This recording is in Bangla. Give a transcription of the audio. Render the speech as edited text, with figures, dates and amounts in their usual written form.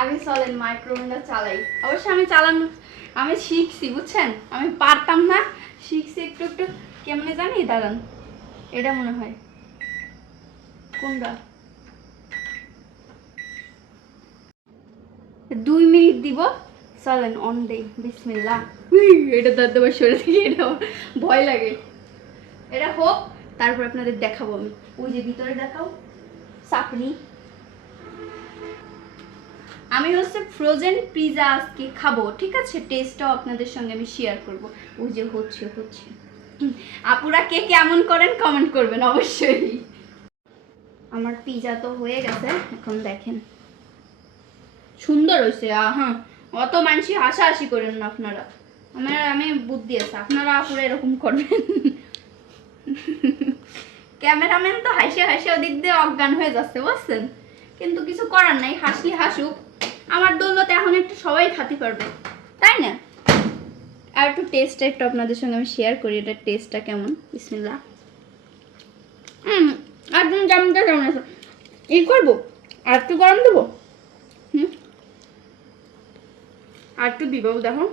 আগে চলেন মাইক্রোওভেনটা চালাই। অবশ্য আমি শিখছি বুঝছেন, আমি পারতাম না, শিখছি একটু একটু। কেমনে জানি, দাঁড়ান, এটা মনে হয় কোনটা, 2 মিনিট দিব। চলেন অন দেই, বিসমিল্লাহ। এটা দাঁড়াতে পারে সরে থেকে, এটা ভয় লাগে। এটা হোক, তারপর আপনাদের দেখাবো আমি। ওই যে ভিতরে দেখাও চাপনি। আমি হচ্ছে ফ্রোজেন পিজা আজকে খাবো, ঠিক আছে? টেস্টটাও আপনাদের সঙ্গে আমি শেয়ার করব। ওই যে হচ্ছে। আপুরা কে কেমন করেন কমেন্ট করবেন অবশ্যই। আমার পিজা তো হয়ে গেছে, এখন দেখেন সুন্দর হয়েছে। হ্যাঁ, অত মানুষ হাসাহাসি করেন না আপনারা, আমি বুদ্ধি আছে, আপনারা আপুরা এরকম করবেন। ক্যামেরাম্যান তো হাসি ওদিক দিয়ে অজ্ঞান হয়ে যাচ্ছে বুঝছেন, কিন্তু কিছু করার নাই, হাসি হাসুক। আমার দৌলতে এখন একটু সবাই খাতে পারবে, তাই না? আর একটু টেস্টটা একটু আপনাদের সঙ্গে আমি শেয়ার করি, এটার টেস্টটা কেমন। বিসমিল্লাহ। একদম জামটা কেমন আছে, ই করবো আর একটু গরম দেবো। আর একটু দিব, দেখো।